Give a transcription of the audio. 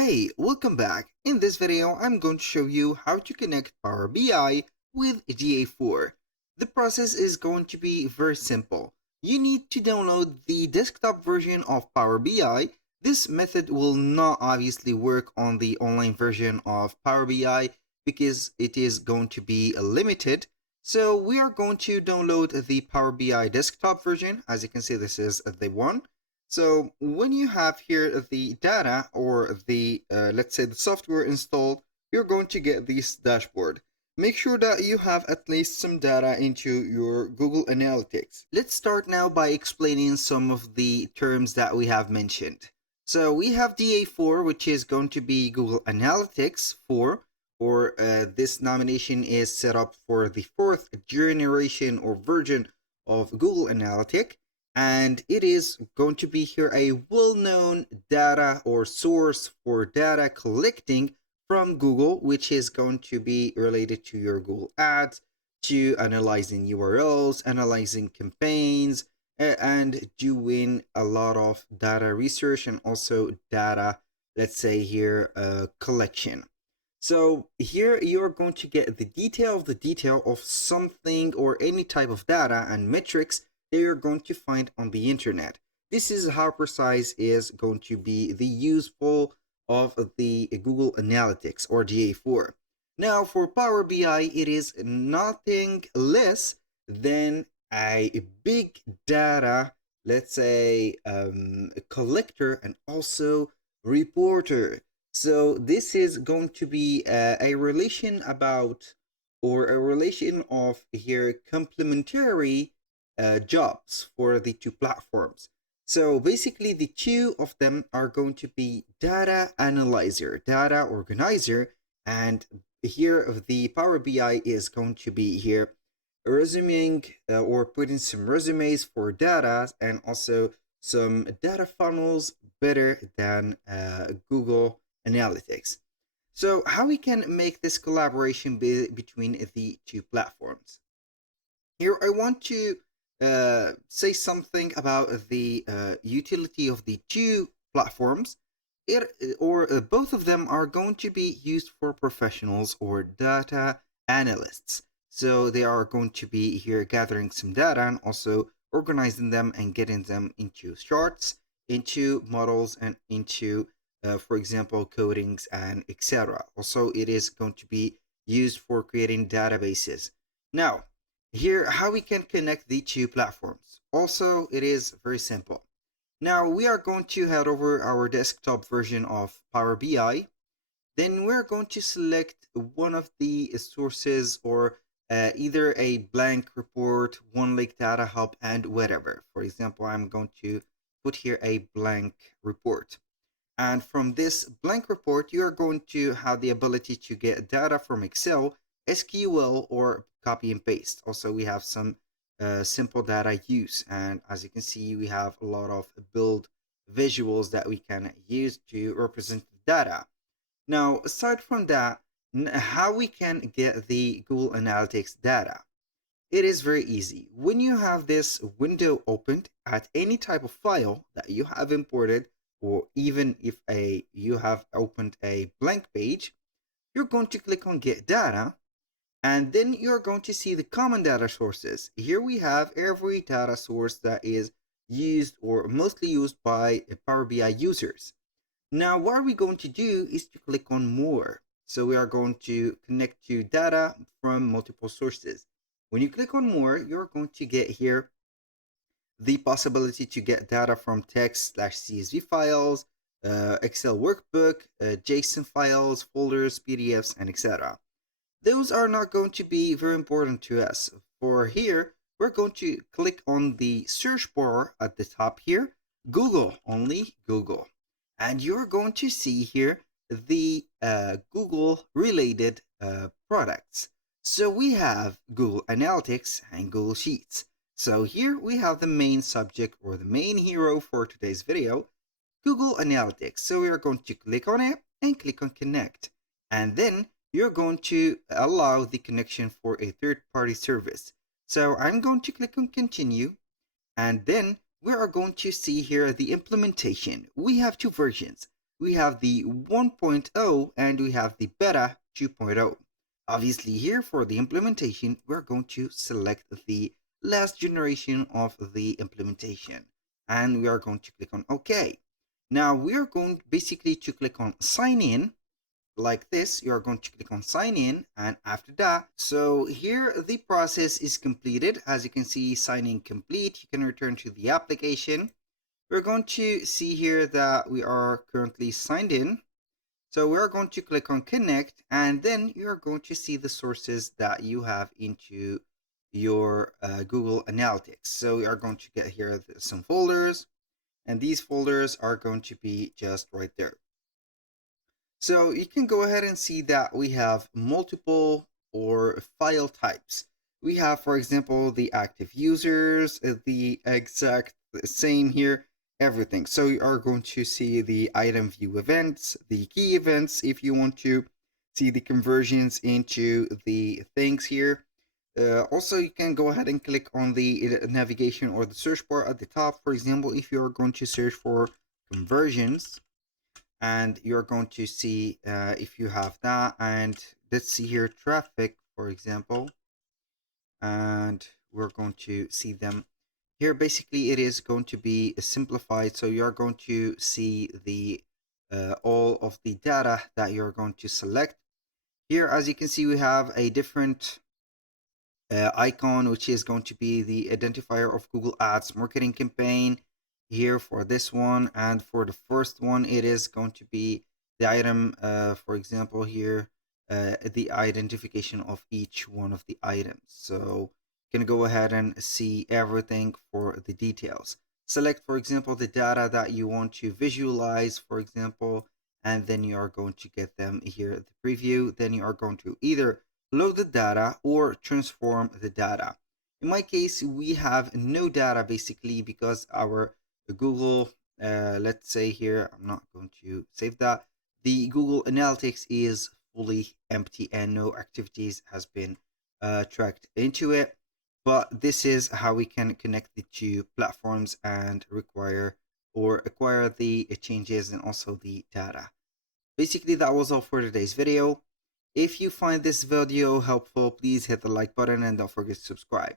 Hey, welcome back. In this video, I'm going to show you how to connect Power BI with GA4. The process is going to be very simple. You need to download the desktop version of Power BI. This method will not obviously work on the online version of Power BI because it is going to be limited. So we are going to download the Power BI desktop version. As you can see, this is the one. So when you have here the data or the, let's say the software installed, you're going to get this dashboard. Make sure that you have at least some data into your Google Analytics. Let's start now by explaining some of the terms that we have mentioned. So we have GA4, which is going to be Google Analytics 4, or this nomination is set up for the fourth generation or version of Google Analytics. And it is going to be here a well-known data or source for data collecting from Google, which is going to be related to your Google Ads, to analyzing URLs, analyzing campaigns, and doing a lot of data research and also data, let's say here, collection. So here you're going to get the detail of something or any type of data and metrics that you're going to find on the internet. This is how precise is going to be the useful of the Google Analytics or GA4. Now for Power BI, it is nothing less than a big data, let's say, collector and also reporter. So this is going to be a relation about, or a relation of here complementary jobs for the two platforms. So basically the two of them are going to be data analyzer, data organizer, and here the Power BI is going to be here resuming or putting some resumes for data and also some data funnels better than Google Analytics. So how we can make this collaboration between the two platforms? Here I want to say something about the utility of the two platforms. Both of them are going to be used for professionals or data analysts. So they are going to be here gathering some data and also organizing them and getting them into charts, into models, and into, for example, codings and etc. Also, it is going to be used for creating databases. Now, here, how we can connect the two platforms. Also, it is very simple. Now, we are going to head over our desktop version of Power BI. Then we're going to select one of the sources or either a blank report, one lake data hub, and whatever. For example, I'm going to put here a blank report. And from this blank report, you are going to have the ability to get data from Excel, SQL, or copy and paste. Also, we have some simple data use. And as you can see, we have a lot of build visuals that we can use to represent the data. Now, aside from that, how we can get the Google Analytics data? It is very easy. When you have this window opened at any type of file that you have imported, or even if you have opened a blank page, you're going to click on Get Data, and then you're going to see the common data sources. Here we have every data source that is used or mostly used by Power BI users. Now, what we're going to do is to click on More. So we are going to connect to data from multiple sources. When you click on More, you're going to get here the possibility to get data from text/CSV files, Excel workbook, JSON files, folders, PDFs, and etc. Those are not going to be very important to us. For here, we're going to click on the search bar at the top here, Google, only Google. And you're going to see here the Google related products. So we have Google Analytics and Google Sheets. So here we have the main subject or the main hero for today's video, Google Analytics. So we are going to click on it and click on Connect. And then you're going to allow the connection for a third-party service. So I'm going to click on Continue. And then we are going to see here the implementation. We have two versions. we have the 1.0 and we have the beta 2.0. Obviously here for the implementation, we're going to select the last generation of the implementation and we are going to click on OK. Now we are going basically to click on sign in like this. You are going to click on sign in, and after that, so here the process is completed. As you can see, signing complete. You can return to the application. We're going to see here that we are currently signed in. So we're going to click on connect, and then you're going to see the sources that you have into your Google Analytics. So we are going to get here some folders, and these folders are going to be just right there. So you can go ahead and see that we have multiple or file types. We have, for example, the active users, the exact same here, everything. So you are going to see the item view events, the key events, if you want to see the conversions into the things here. Also, you can go ahead and click on the navigation or the search bar at the top. For example, if you're going to search for conversions, and you're going to see if you have that, and let's see here traffic, for example, and we're going to see them here. Basically it is going to be simplified, so you're going to see the all of the data that you're going to select here. As you can see, we have a different icon, which is going to be the identifier of Google Ads marketing campaign here for this one. And for the first one, it is going to be the item, for example, here, the identification of each one of the items. So you can go ahead and see everything for the details. Select, for example, the data that you want to visualize, for example, and then you are going to get them here at the preview. Then you are going to either load the data or transform the data. In my case, we have no data basically because our Google, let's say here, I'm not going to save that. The Google Analytics is fully empty and no activities has been tracked into it. But this is how we can connect the two platforms and require or acquire the changes and also the data. Basically, that was all for today's video. If you find this video helpful, please hit the like button and don't forget to subscribe.